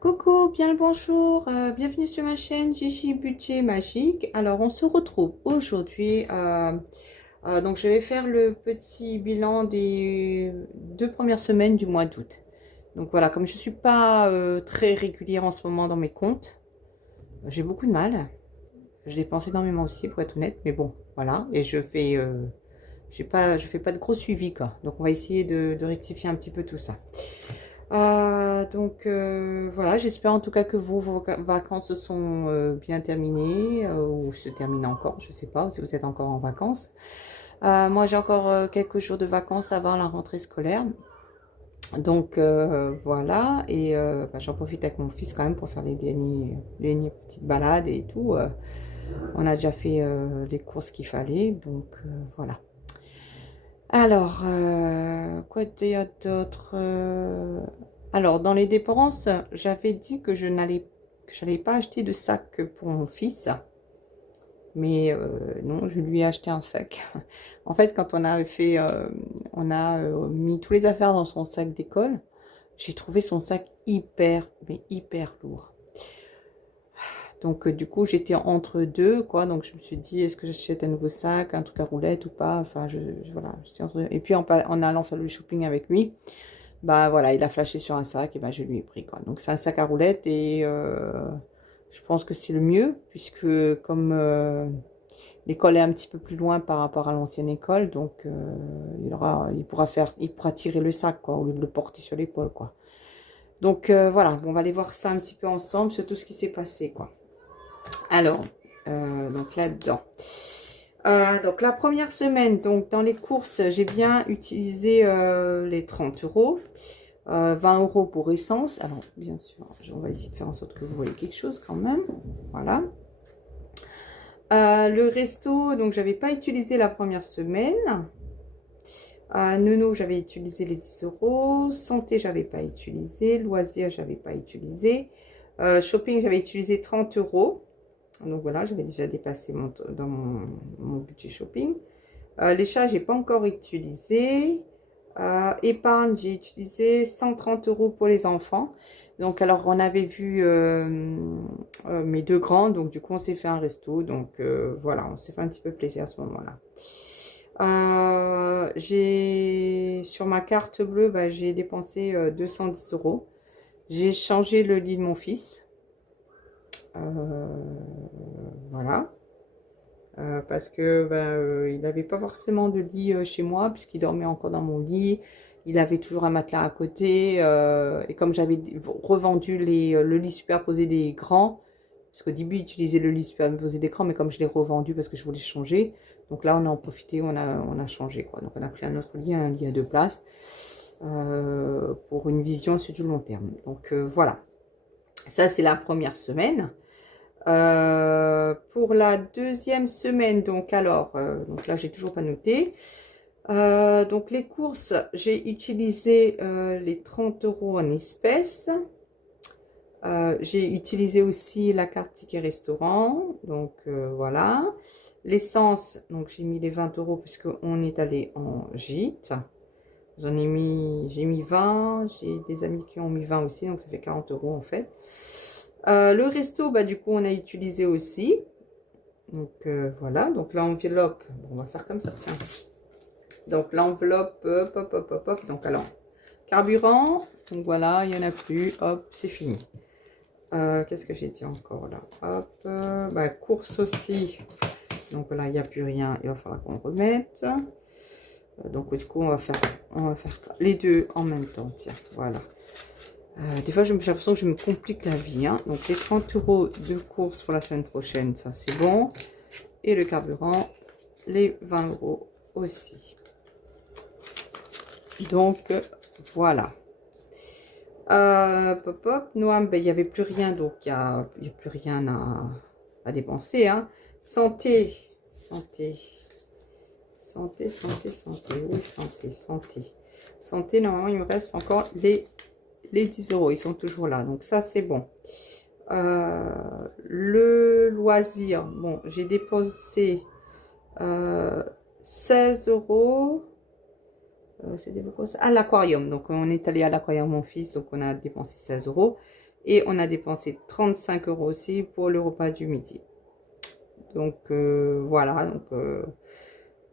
Coucou, bien le bonjour, bienvenue sur ma chaîne Gigi Budget Magique. Alors, on se retrouve aujourd'hui. Donc, je vais faire le petit bilan des 2 premières semaines du mois d'août. Donc voilà, comme je ne suis pas très régulière en ce moment dans mes comptes, j'ai beaucoup de mal. Je dépense énormément aussi, pour être honnête, mais bon, voilà. Et je fais pas de gros suivi, quoi. Donc, on va essayer de rectifier un petit peu tout ça. Voilà, j'espère en tout cas que vos vacances se sont bien terminées ou se terminent encore, je sais pas si vous êtes encore en vacances. Moi j'ai encore quelques jours de vacances avant la rentrée scolaire. Donc voilà, et j'en profite avec mon fils quand même pour faire les dernières petites balades et tout. On a déjà fait les courses qu'il fallait, donc voilà. Alors, quoi dire d'autre Alors, dans les dépenses, j'avais dit que je n'allais pas acheter de sac pour mon fils. Mais non, je lui ai acheté un sac. En fait, quand on a mis tous les affaires dans son sac d'école, j'ai trouvé son sac mais hyper lourd. Donc, du coup, j'étais entre deux, quoi. Donc, je me suis dit, est-ce que j'achète un nouveau sac, un truc à roulettes ou pas? Enfin, voilà. J'étais entre deux. Et puis, en allant faire le shopping avec lui, bah voilà, il a flashé sur un sac et bah je lui ai pris, quoi. Donc, c'est un sac à roulettes et je pense que c'est le mieux, puisque comme l'école est un petit peu plus loin par rapport à l'ancienne école, donc il pourra tirer le sac, quoi, au lieu de le porter sur l'épaule, quoi. Donc, voilà, bon, on va aller voir ça un petit peu ensemble, sur tout ce qui s'est passé, quoi. Alors, donc là-dedans. Donc la première semaine, donc dans les courses, j'ai bien utilisé les 30 euros. 20 euros pour essence. Alors, bien sûr, on va essayer de faire en sorte que vous voyez quelque chose quand même. Voilà. Le resto, donc j'avais pas utilisé la première semaine. Nono, j'avais utilisé les 10 euros. Santé, j'avais pas utilisé. Loisirs, j'avais pas utilisé. Shopping, j'avais utilisé 30 euros. Donc voilà, j'avais déjà dépassé dans mon budget shopping. Les chats, j'ai pas encore utilisé. Épargne, j'ai utilisé 130 euros pour les enfants. Donc alors on avait vu mes deux grands, donc du coup on s'est fait un resto. Donc voilà, on s'est fait un petit peu plaisir à ce moment-là. J'ai sur ma carte bleue, bah, j'ai dépensé 210 euros. J'ai changé le lit de mon fils. Voilà. Parce que ben, il n'avait pas forcément de lit chez moi, puisqu'il dormait encore dans mon lit. Il avait toujours un matelas à côté. Et comme j'avais revendu le lit superposé des grands, parce qu'au début, il utilisait le lit superposé des grands, mais comme je l'ai revendu parce que je voulais changer, donc là, on a en profité, on a changé, quoi. Donc, on a pris un autre lit, un lit à 2 places, pour une vision sur du long terme. Donc, voilà. Ça, c'est la première semaine. Pour la deuxième semaine, donc donc là j'ai toujours pas noté. Donc les courses, j'ai utilisé les 30 euros en espèces. J'ai utilisé aussi la carte ticket restaurant, donc voilà. L'essence, donc j'ai mis les 20 euros puisque on est allé en gîte. J'ai mis 20, j'ai des amis qui ont mis 20 aussi, donc ça fait 40 euros en fait. Le resto, bah, du coup, on a utilisé aussi. Donc, voilà. Donc, l'enveloppe, on va faire comme ça, tiens. Donc, l'enveloppe, hop, hop, hop, hop, hop. Donc, alors, carburant. Donc, voilà, il n'y en a plus. Hop, c'est fini. Qu'est-ce que j'ai dit encore là? Hop, bah, course aussi. Donc, là, il n'y a plus rien. Il va falloir qu'on remette. Donc, du coup, on va faire les deux en même temps. Tiens, voilà. Des fois, j'ai l'impression que je me complique la vie. Hein. Donc, les 30 euros de course pour la semaine prochaine, ça c'est bon. Et le carburant, les 20 euros aussi. Donc, voilà. Pop, pop. Noam, ben, il n'y avait plus rien, donc il n'y a plus rien à dépenser. Hein. Santé, santé, santé, santé, santé. Oui, santé, santé. Santé, normalement, il me reste encore les 10 euros, ils sont toujours là. Donc ça, c'est bon. Le loisir, bon, j'ai dépensé 16 euros. C'était à l'aquarium. Donc on est allé à l'aquarium, mon fils, donc on a dépensé 16 euros. Et on a dépensé 35 € aussi pour le repas du midi. Donc voilà, donc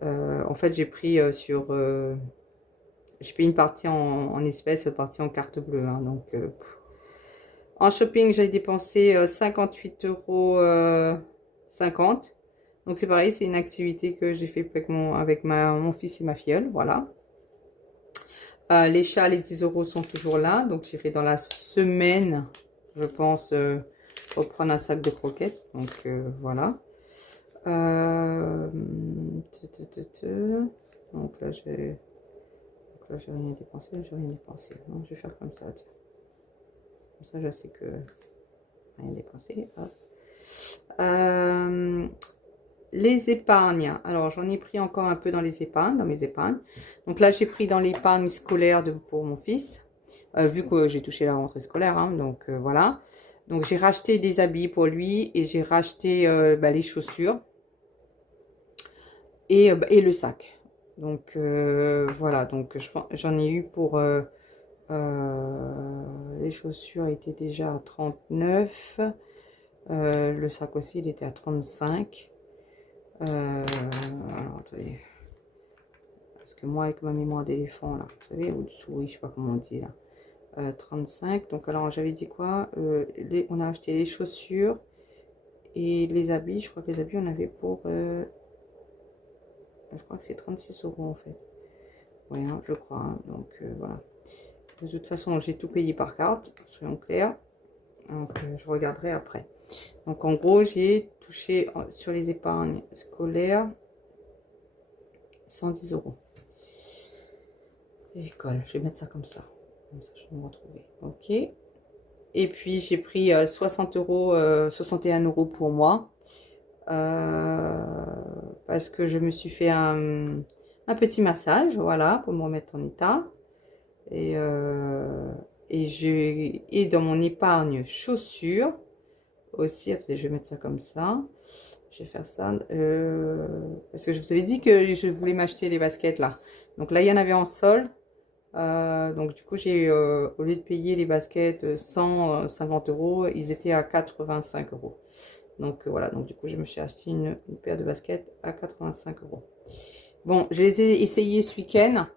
en fait j'ai pris j'ai pris une partie en espèces, une partie en carte bleue, hein, donc en shopping j'ai dépensé 58,50 €. Donc c'est pareil, c'est une activité que j'ai fait avec mon fils et ma filleule, voilà. Les chats, les 10 € sont toujours là, donc j'irai dans la semaine, je pense, reprendre un sac de croquettes, donc voilà. Donc là j'ai rien dépensé, j'ai rien dépensé. Donc, je vais faire comme ça, tiens. Comme ça je sais que rien dépensé. Hop. Les épargnes, alors j'en ai pris encore un peu dans les épargnes, dans mes épargnes. Donc là j'ai pris dans l'épargne scolaire pour mon fils, vu que j'ai touché la rentrée scolaire, hein, donc voilà. Donc j'ai racheté des habits pour lui et j'ai racheté les chaussures et le sac. Donc voilà, donc j'en ai eu pour les chaussures étaient déjà à 39, le sac aussi il était à 35. Alors, attendez. Parce que moi, avec ma mémoire d'éléphant, là, vous savez, ou de souris, je sais pas comment on dit, là. 35. Donc, alors, j'avais dit quoi? On a acheté les chaussures et les habits. Je crois que les habits, on avait pour... je crois que c'est 36 € en fait. Oui, hein, je crois. Hein. Donc, voilà. De toute façon, j'ai tout payé par carte, soyons clairs. Donc, je regarderai après. Donc, en gros, j'ai touché sur les épargnes scolaires 110 €. École, je vais mettre ça comme ça. Comme ça, je vais me retrouver. Ok. Et puis, j'ai pris 60 €, 61 € pour moi. Parce que je me suis fait un petit massage, voilà, pour me remettre en état. Et dans mon épargne chaussures aussi, attendez, je vais mettre ça comme ça. Je vais faire ça parce que je vous avais dit que je voulais m'acheter les baskets là. Donc là, il y en avait en solde. Donc du coup, au lieu de payer les baskets 150 €, ils étaient à 85 €. Donc voilà, donc du coup, je me suis acheté une paire de baskets à 85 €. Bon, je les ai essayées ce week-end.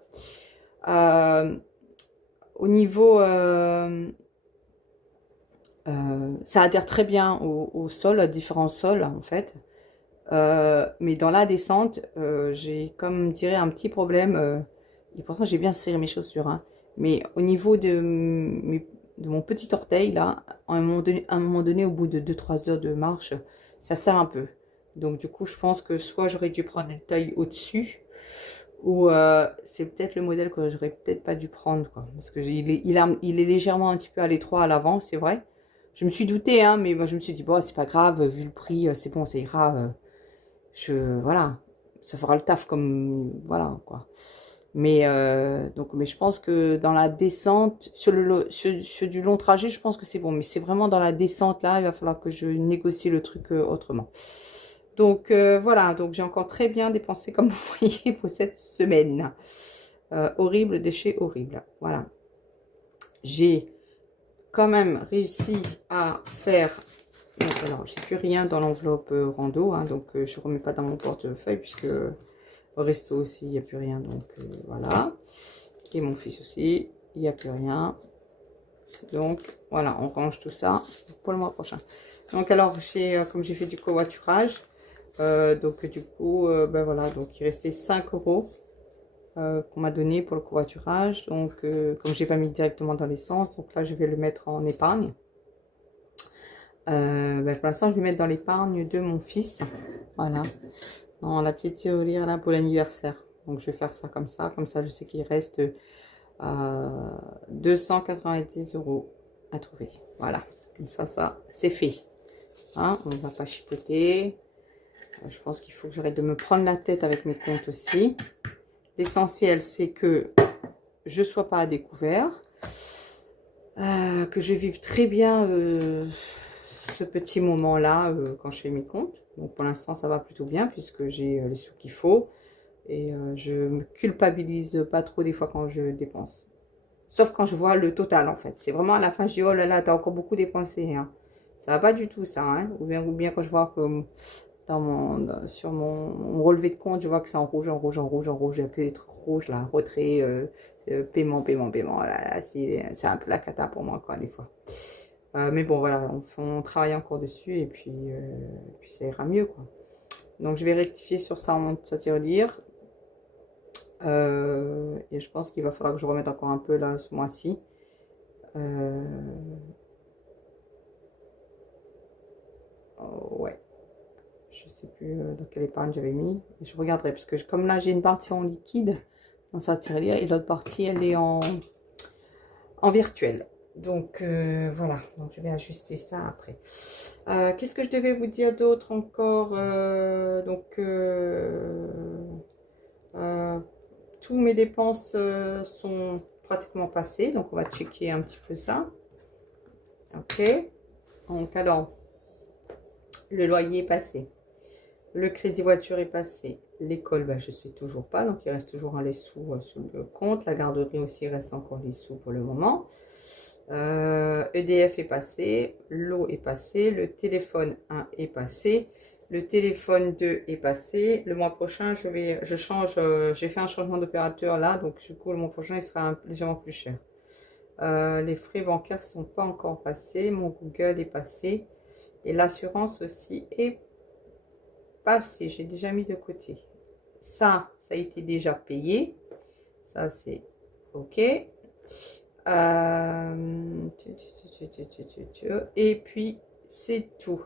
Au niveau... ça adhère très bien au sol, à différents sols en fait. Mais dans la descente, j'ai comme dirais un petit problème. Et pourtant j'ai bien serré mes chaussures. Hein, mais au niveau de mon petit orteil là, à un moment donné au bout de 2-3 heures de marche, ça serre un peu. Donc du coup je pense que soit j'aurais dû prendre une taille au-dessus, ou c'est peut-être le modèle que j'aurais peut-être pas dû prendre, quoi. Parce que il est légèrement un petit peu à l'étroit à l'avant, c'est vrai. Je me suis doutée, hein, mais moi je me suis dit, bon, c'est pas grave, vu le prix, c'est bon, ça ira. Voilà, ça fera le taf comme, voilà, quoi. Mais, mais je pense que dans la descente, sur du long trajet, je pense que c'est bon. Mais c'est vraiment dans la descente, là, il va falloir que je négocie le truc autrement. Donc, voilà, donc j'ai encore très bien dépensé, comme vous voyez, pour cette semaine. Horrible, déchet horrible. Voilà. J'ai quand même réussi à faire... Donc, alors, j'ai plus rien dans l'enveloppe rando, hein, donc je remets pas dans mon portefeuille, puisque au resto aussi, il n'y a plus rien, donc voilà. Et mon fils aussi, il n'y a plus rien. Donc, voilà, on range tout ça pour le mois prochain. Donc, alors, comme j'ai fait du covoiturage, donc du coup, ben voilà, donc il restait 5 € qu'on m'a donné pour le covoiturage. Donc, comme j'ai pas mis directement dans l'essence, donc là, je vais le mettre en épargne. Ben, pour l'instant, je vais mettre dans l'épargne de mon fils. Voilà. Dans la petite tirelire là pour l'anniversaire. Donc, je vais faire ça. Comme ça, je sais qu'il reste 290 € à trouver. Voilà. Comme ça, c'est fait. Hein, on ne va pas chipoter. Je pense qu'il faut que j'arrête de me prendre la tête avec mes comptes aussi. L'essentiel, c'est que je ne sois pas à découvert. Que je vive très bien ce petit moment-là quand je fais mes comptes. Donc pour l'instant, ça va plutôt bien puisque j'ai les sous qu'il faut. Et je me culpabilise pas trop des fois quand je dépense. Sauf quand je vois le total, en fait. C'est vraiment à la fin, je dis, oh là là, t'as encore beaucoup dépensé, hein. Ça va pas du tout, ça, hein. Ou bien quand je vois que sur mon relevé de compte, je vois que c'est en rouge, en rouge, en rouge, en rouge. Il n'y a que des trucs rouges, là. Retrait, paiement, paiement, paiement. Là, c'est un peu la cata pour moi, quoi, des fois. Mais bon, voilà, on travaille encore dessus puis ça ira mieux, quoi. Donc, je vais rectifier sur ça en tirelire. Et je pense qu'il va falloir que je remette encore un peu là ce mois-ci. Oh, ouais, je sais plus dans quelle épargne j'avais mis. Je regarderai parce que comme là j'ai une partie en liquide dans sa tirelire et l'autre partie elle est en virtuel. Donc voilà, donc je vais ajuster ça après. Qu'est-ce que je devais vous dire d'autre encore tous mes dépenses sont pratiquement passées, donc on va checker un petit peu ça. Ok, donc alors, le loyer est passé, le crédit voiture est passé, l'école, ben, je ne sais toujours pas, donc il reste toujours les sous sur le compte, la garderie aussi il reste encore des sous pour le moment. EDF est passé, l'eau est passée, le téléphone 1 est passé, le téléphone 2 est passé. Le mois prochain, je change, j'ai fait un changement d'opérateur là, donc du coup le mois prochain il sera légèrement plus cher. Les frais bancaires sont pas encore passés, mon Google est passé et l'assurance aussi est passé. J'ai déjà mis de côté. Ça a été déjà payé. Ça c'est ok. Et puis c'est tout.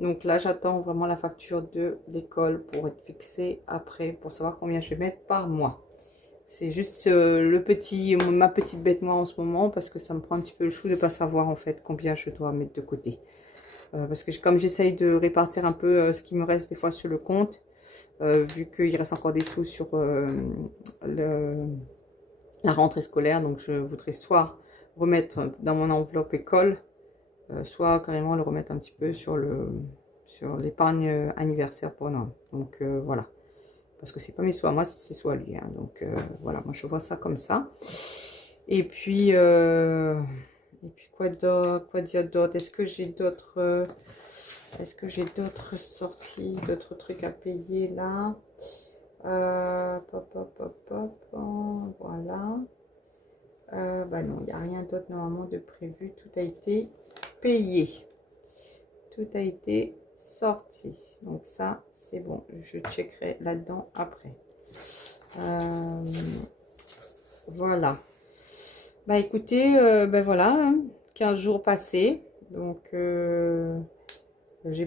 Donc là j'attends vraiment la facture de l'école pour être fixée après, pour savoir combien je vais mettre par mois. C'est juste ma petite bête moi en ce moment, parce que ça me prend un petit peu le chou de ne pas savoir en fait combien je dois mettre de côté. Parce que comme j'essaye de répartir un peu ce qui me reste des fois sur le compte, vu qu'il reste encore des sous sur la rentrée scolaire, donc je voudrais soit remettre dans mon enveloppe école, soit carrément le remettre un petit peu sur l'épargne anniversaire pour Noël. Donc voilà. Parce que c'est pas mes sous à moi, c'est ses sous à lui. Hein. Donc voilà, moi je vois ça comme ça. Et puis quoi dire d'autre? Est-ce que j'ai d'autres sorties, d'autres trucs à payer là? Voilà. Bah non, il n'y a rien d'autre normalement de prévu. Tout a été payé. Tout a été sorti. Donc ça, c'est bon. Je checkerai là-dedans après. Voilà. Bah écoutez, ben voilà, hein, 15 jours passés. Donc j'ai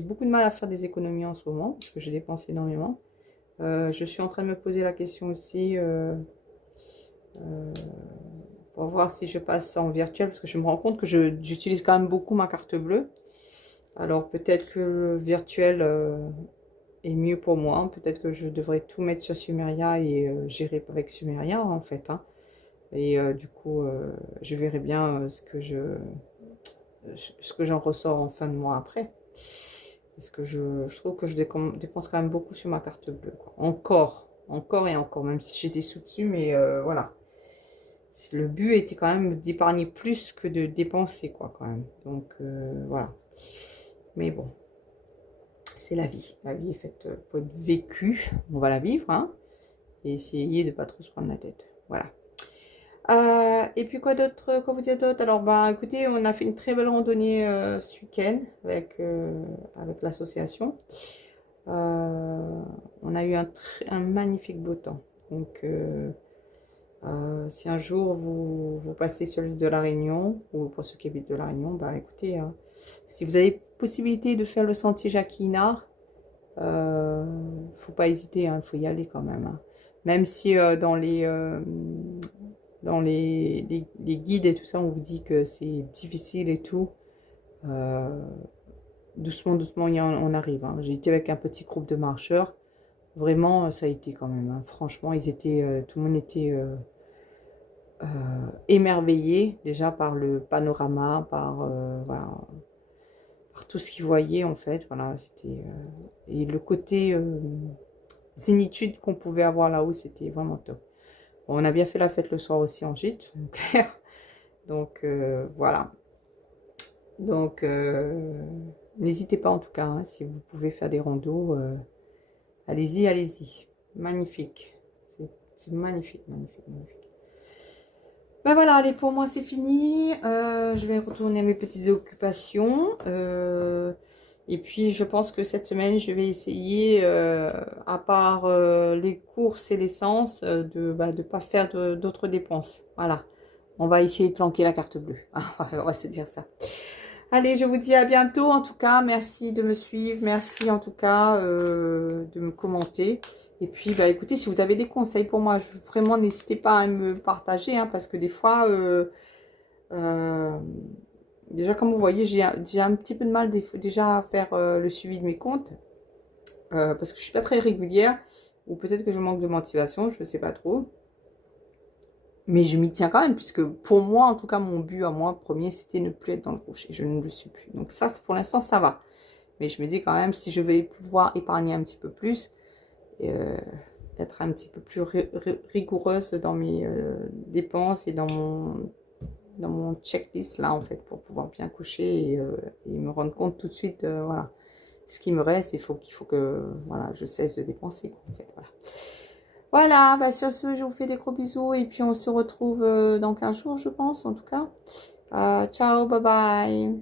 beaucoup de mal à faire des économies en ce moment parce que j'ai dépensé énormément. Je suis en train de me poser la question aussi pour voir si je passe en virtuel parce que je me rends compte que j'utilise quand même beaucoup ma carte bleue. Alors peut-être que le virtuel est mieux pour moi. Peut-être que je devrais tout mettre sur Sumeria et gérer avec Sumeria en fait. Hein. Et du coup, je verrai bien ce que j'en ressors en fin de mois après. Parce que je trouve que je dépense quand même beaucoup sur ma carte bleue. Quoi. Encore et encore, même si j'ai des sous dessus, mais voilà. Le but était quand même d'épargner plus que de dépenser, quoi, quand même. Donc, voilà. Mais bon, c'est la vie. La vie est faite pour être vécue. On va la vivre, hein. Et essayer de ne pas trop se prendre la tête. Voilà. Et puis quoi d'autre, quoi vous dire d'autre? Alors bah écoutez, on a fait une très belle randonnée ce week-end avec l'association. On a eu un magnifique beau temps. Donc si un jour vous passez sur l'île de la Réunion, ou pour ceux qui habitent de la Réunion, bah écoutez, hein, si vous avez possibilité de faire le sentier Jacques-Inard, faut pas hésiter, il faut y aller quand même. Hein. Même si dans les guides et tout ça, on vous dit que c'est difficile et tout. Doucement, doucement, on arrive. Hein. J'ai été avec un petit groupe de marcheurs. Vraiment, ça a été quand même. Hein. Franchement, tout le monde était émerveillé déjà par le panorama, voilà, par tout ce qu'ils voyaient en fait. Voilà, et le côté zénitude qu'on pouvait avoir là-haut, c'était vraiment top. Bon, on a bien fait la fête le soir aussi en gîte, en clair. Donc voilà. Donc n'hésitez pas en tout cas, hein, si vous pouvez faire des randos, allez-y, allez-y. Magnifique. C'est magnifique, magnifique, magnifique. Ben voilà, allez, pour moi c'est fini. Je vais retourner à mes petites occupations. Et puis je pense que cette semaine, je vais essayer, à part les courses et l'essence, de ne pas faire d'autres dépenses. Voilà. On va essayer de planquer la carte bleue. On va se dire ça. Allez, je vous dis à bientôt. En tout cas, merci de me suivre. Merci en tout cas de me commenter. Et puis, bah, écoutez, si vous avez des conseils pour moi, vraiment, n'hésitez pas à me partager. Hein, parce que des fois, euh, déjà, comme vous voyez, j'ai un petit peu de mal déjà à faire le suivi de mes comptes. Parce que je suis pas très régulière. Ou peut-être que je manque de motivation. Je ne sais pas trop. Mais je m'y tiens quand même, puisque pour moi, en tout cas, mon but à moi, premier, c'était ne plus être dans le rouge. Et je ne le suis plus. Donc ça, pour l'instant, ça va. Mais je me dis quand même, si je vais pouvoir épargner un petit peu plus, être un petit peu plus rigoureuse dans mes dépenses et dans mon checklist, là, en fait, pour pouvoir bien coucher et me rendre compte tout de suite, voilà, ce qui me reste, qu'il faut que, voilà, je cesse de dépenser, quoi, en fait, voilà. Voilà, bah sur ce, je vous fais des gros bisous et puis on se retrouve dans 15 jours, je pense, en tout cas. Ciao, bye bye.